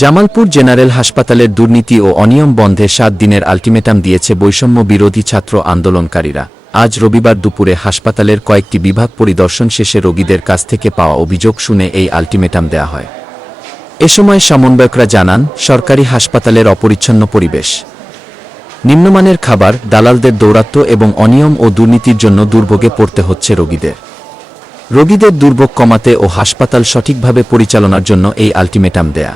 Jamalpur general হাসপাতালের দুর্নীতি ও অনিয়ম বন্ধে সাত দিনের আলটিমেটাম দিয়েছে বৈষম্য বিরোধী ছাত্র আন্দোলনকারীরা। আজ রবিবার দুপুরে হাসপাতালের কয়েকটি বিভাগ পরিদর্শন শেষে রোগীদের কাছ থেকে পাওয়া অভিযোগ শুনে এই আলটিমেটাম দেয়া হয়। এ সময় সমন্বয়করা জানান, সরকারি হাসপাতালের অপরিচ্ছন্ন পরিবেশ। নিম্নমানের খাবার, দালালদের দৌরাত্ম্য এবং অনিয়ম ও দুর্নীতির জন্য দুর্ভোগে পড়তে হচ্ছে রোগীদের। রোগীদের দুর্ভোগ কমাতে ও হাসপাতাল সঠিকভাবে পরিচালনার জন্য এই আলটিমেটাম দেয়া।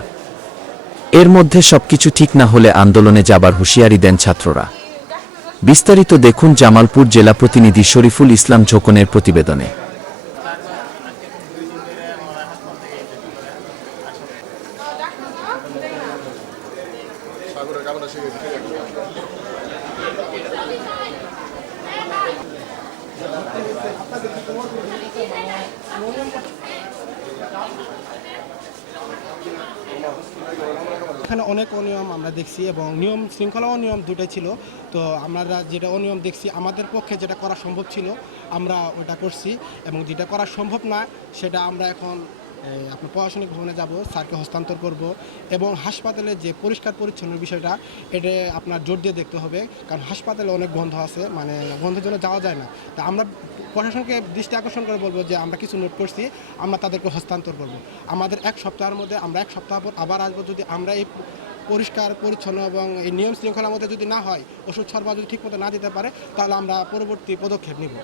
এর মধ্যে সবকিছু ঠিক না হলে আন্দোলনে যাবার হুঁশিয়ারি দেন ছাত্ররা। বিস্তারিত দেখুন জামালপুর জেলা প্রতিনিধি শরীফুল ইসলাম ঝোকনের প্রতিবেদনে। এখানে অনেক অনিয়ম আমরা দেখছি এবং নিয়ম শৃঙ্খলা অনিয়ম নিয়ম দুটাই ছিল। তো আমরা যেটা অনিয়ম দেখছি, আমাদের পক্ষে যেটা করা সম্ভব ছিল, আমরা ওটা করছি এবং যেটা করা সম্ভব না, সেটা আমরা এখন আপনার প্রশাসনিক ভবনে যাব, স্যারকে হস্তান্তর করব এবং হাসপাতালে যে পরিষ্কার পরিচ্ছন্ন বিষয়টা, এটা আপনার জোর দিয়ে দেখতে হবে। কারণ হাসপাতালে অনেক গন্ধ আছে মানে গন্ধের জন্য যাওয়া যায় না। তা আমরা প্রশাসনকে দৃষ্টি আকর্ষণ করে বলব যে, আমরা কিছু নোট করছি, আমরা তাদেরকে হস্তান্তর করব। আমাদের এক সপ্তাহের মধ্যে, আমরা এক সপ্তাহ পর আবার আসব যদি আমরা এই পরিষ্কার, পরিচ্ছন্ন এবং এই নিয়ম শৃঙ্খলার মধ্যে যদি না হয়, ওষুধ সরবরাহ যদি ঠিকমতো না দিতে পারে, তাহলে আমরা পরবর্তী পদক্ষেপ নিব।